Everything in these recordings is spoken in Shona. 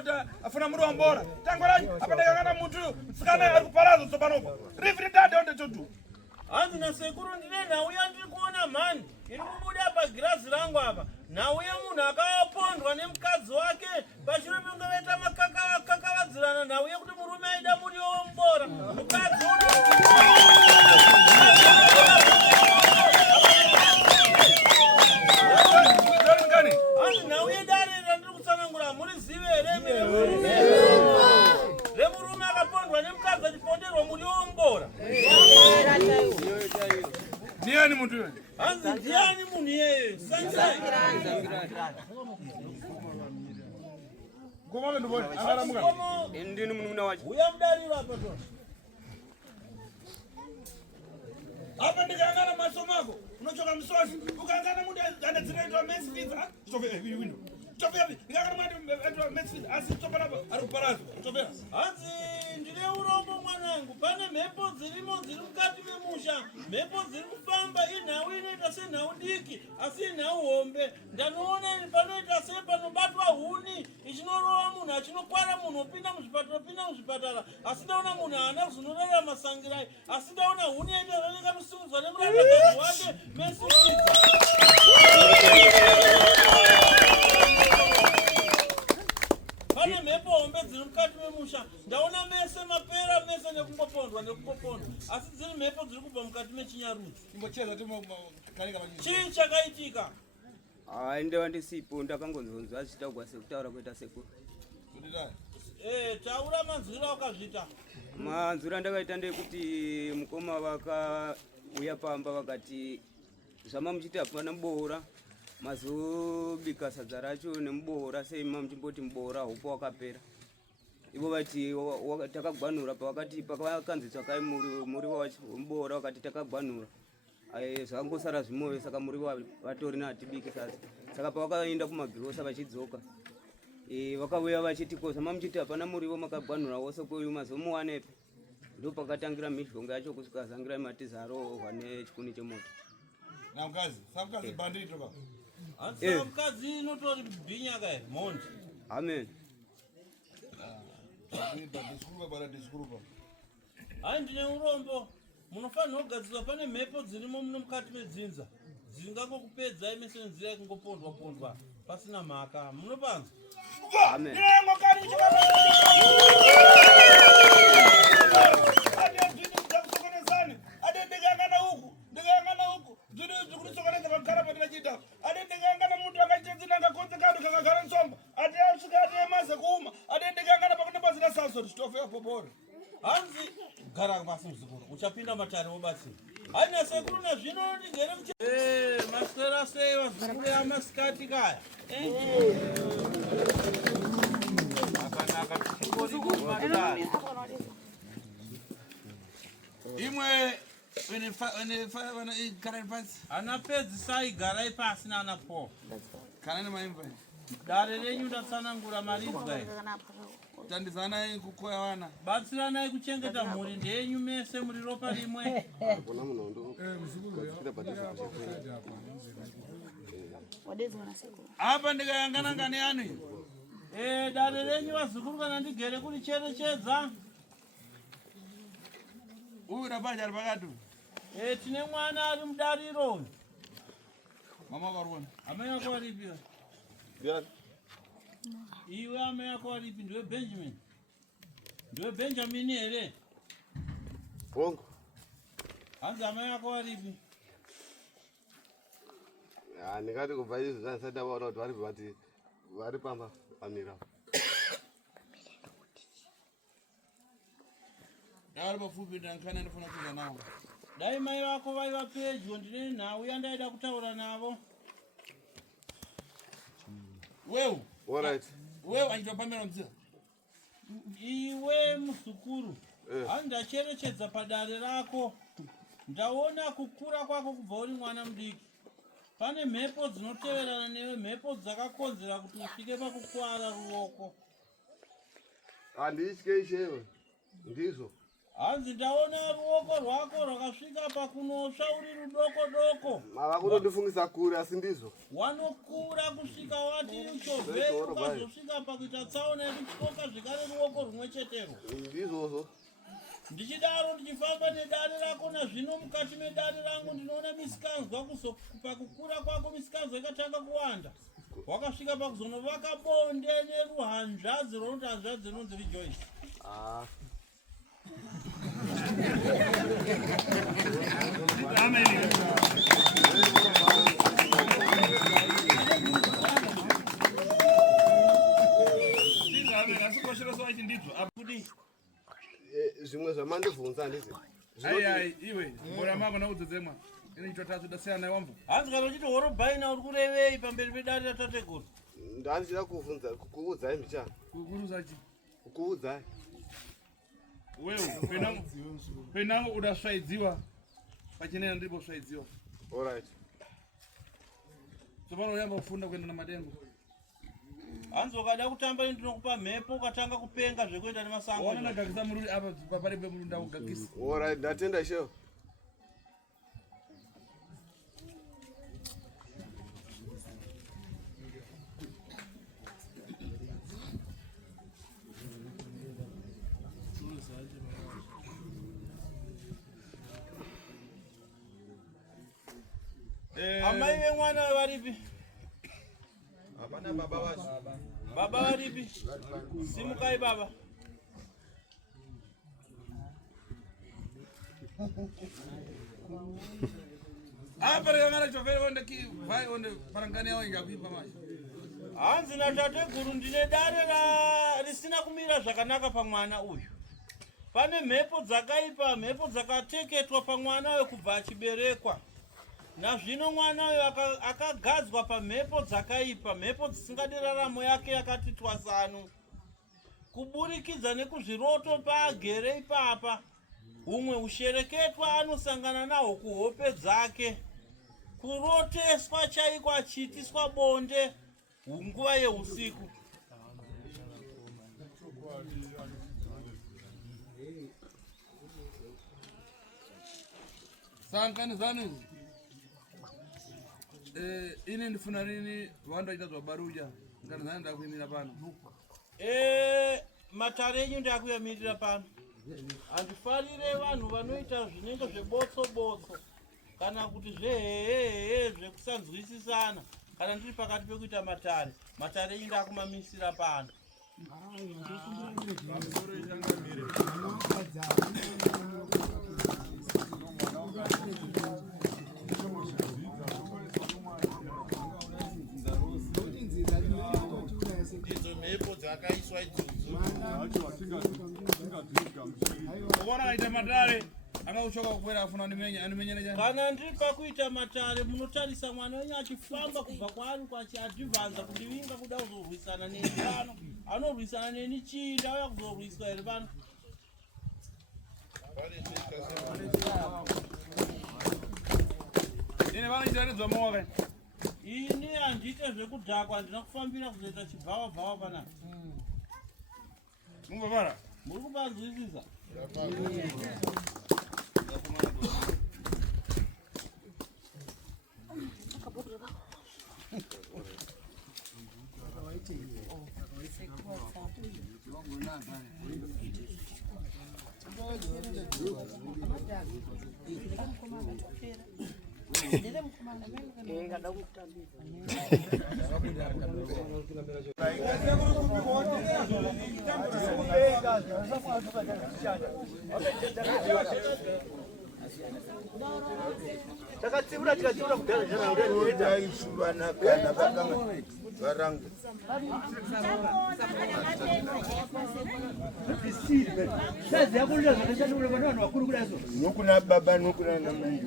mota afuna murombora tangolani apandekangana muntu msikana ari kuparazo tsopanopa rifridade onde chotu hanzi nasekuru ndine nhauya ndiri kuona mhani iri kubuda pagirazi rangu apa nhauya munhu akapondwa nemukadzi wake pashure pengoveta makakavadzirana nhauya kuti murume aida muriwo wombora mukadzi hanzi nhauya dare randiri kutsanangura muri zive here remurume akapondwa nemukadzi achiponderwa muriwo wombora ndiani muntu iwe hanzi ndiani munhu iyeye sansai ngomame ndiboni akaramuka ndini munhu wacho uya mudariro apa to apa ndikangana maso mako unochoka musozi ukangana muntu andadzinoitwa mesfits window tofea ndikangana muntu andadzinoitwa mesfits asi topanapa ari kuparaza tofea hanzi ndine urombo mwanangu pane mhepo dzirimo dziri mukati memusha mhepo dziri kufamba inhau inoita senhau diki asi inhau hombe ndanoona panoita sepanobatwa huni ichinorova munhu achinokwara munhu opinda muzvipatara asi ndaona munhu haana kuzonorera masangirai asi ndaona huni yaita zvanenge kusimudzwa nemurandakadzi wake mesufidza pane mhepo hombe dziri mukati memusha ndaona mese mapera mese nekungopondwa asi dziri mhepo dziri kubva mukati mechinyarudzi chii chakaitika ndeva ndisipo ndakangonzonzwa achitaugwa sekutaura kuita sekuru taura manzwiro akazvita manzwiro andakaita ndekuti mukoma vakauya pamba vakati zvama muchiti hapana muboora mazobika sadza racho nemuboora sei mamuchimboti muboora hupo wakapera ivo vati takagwanura pavakati pakakanzi tsvakai muriwo wacho muboora vakati takagwanura zvakangosara zvimwe saka muriwo vatori nahatibiki sasa saka pavakaenda kumagirosa vachidzoka vakauya vachiti ko zvama muchiti hapana muriwo makagwanura wose kuyu mazomuwanepi ndo pakatangira mishonga yacho kusvika zangira matizaro vane chikuni chemota namkazi samkazi bandito baba hanzi mukadzi inotori bhinya kai mondi amen hai ndine urombo munofanira kugadzirwa pane mhepo dzirimo muno mukati medzinza dzingangokupedzai mese nenzira yakungopondwa pasina mhaka munopanza amen hanzi gara pasi muzukuru uchapinda matare wobatsira haina sekuru nazvino ndigere maswera sei vazukuru yamasikati kaya imwe ana pedzi sai garai pasi nana po kana nemaimba dare renyu ndatsanangura maridzwa tandizanai kukoya vana batsiranai kuchengeta mhuri ndenyu mese muri ropa rimwe apa ndikayangana ngani anu dare renyu vazukuru kana ndigere kuricherechedza uyu rabaja ari pakati tine mwana ari mudariro mama varona amai yako aripiwa iwe amai yako aripi ndiwe benjamin ndiwe benjamin here bongo hanzi amai yako aripi ndingati kubva izvi zvasati avaona kuti vari vati vari pamba pamira ari pafupi ndankana ndifuna kuza navo dai mai vako vaiva pedyo ndine nhau yandaida kutaura navo wewu alright wewu anditopambira nzira iwe muzukuru hanzi ndacherechedza padare rako ndaona kukura kwako kubva uri mwana mudiki pane mhepo dzinoteverana newe mhepo dzakakonzera kuti usvike pakukwara ruoko handitye ishewe ndizvo Hanzi ndaona ruoko rwako rwakasvika pakunosva uri rudoko-doko. Mava kutondifungisa kure asi ndizvo. Wanokura kusvika wati uchobve ukazosvika pakuita tsaona yekuchoka zvekare ruoko rumwe chetero. Ndizvozvo. Ndichidaro ndichifamba nedare rako nazvino mukati medare rangu ndinoona misikanzwa pakukura kwako misikanzwa ikatanga kuwanda. Wakasvika pakuzonovaka bonde neruhanzvadzi ronoti hanzvadzi inonzi Rejoice. Zvimwe zvamandibvunza ndizvo. Ai iwe mbora mako naudzedzemwa. Inoitwa tatsu dasiyana naye wamvu. Hanzi kana uchiti horobaina uri kurevei pamberi pedare ratateguru. Ndandichida kuvunza kukuudzai mbichana. Kukuudzai chi? Kukuudzai. Wewe penango udasvaidziwa. Pachinena ndipo svaidziwa. All right. Tsopano uyamba kufunda kuenda namadengo. Hanzi ukada kutamba ndinokupa mhepo ukatanga kupenga zvekuenda nemasango. Ona ndagakisa mururi apa papari pemurunda ugakisa. All right, ndatenda sheho. Amai vemwana varipi? Hapana baba wacho. Baba varipi? Simukai baba. Apa rekangana chofere wonde ki vai wonde parangani yao ingakuipa maji. Hanzi natateguru ndine dare risina kumira zvakanaka pamwana uyu. Pane mhepo dzakaipa, mhepo dzakateketwa pamwana uyu kubva achiberekwa. Nazvino mwana uyu akagadzwa pamhepo dzakaipa, mhepo dzisingadi raramo yake yakati twasanu. Kuburikidza nekuzviroto paagere ipapa, humwe ushereketwa anosangana nahwo kuhope dzake. Kuroteswa chaiko achiitiswa bonde nguva yehusiku. Sanganizani. Ini ndifuna nini vandu vaita zvabaruja nganizani ndakuimira pano. Matare enyu ndakuyamirira pano. Handifarire vanhu vanoita zvinenge zvebotso-botso kana kuti zvehehehe zvekusanzwisisana kana ndiri pakati pekuita matare. Matare enyu ndakumamisira pano. Idzo mhepo dzakaiswa idzodzo. Ukona kaita matare akaushoka kukwera afuna animenyera chani. Kana ndiri pakuita matare munotarisa mwana wenyu achifamba kubva kwaari kwachiadhivhanza kundivinga kuda kuzorwisana neni pano. Anorwisana neni chii ndauya kuzorwiswa here pano. Ine vanoita nedzvamowa kai. Ini handite zvekudhakwa handina kufambira kuzoita chibhava-bhava panapa. Mungopara? Muri kubanzwisisa? Takatsibura kudhara jana unoita ishuvana kana vakanga varanga. Nokuna baba nokuna namai.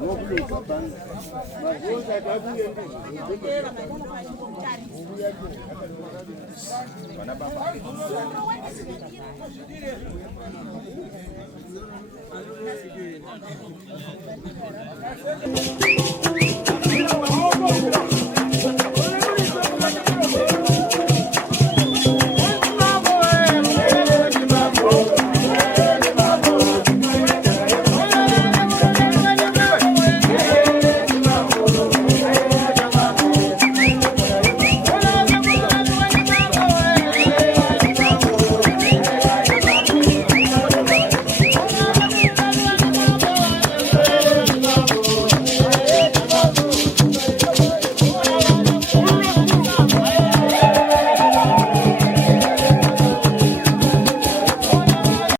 Nokuna baba. Magoza tabuye ndizo.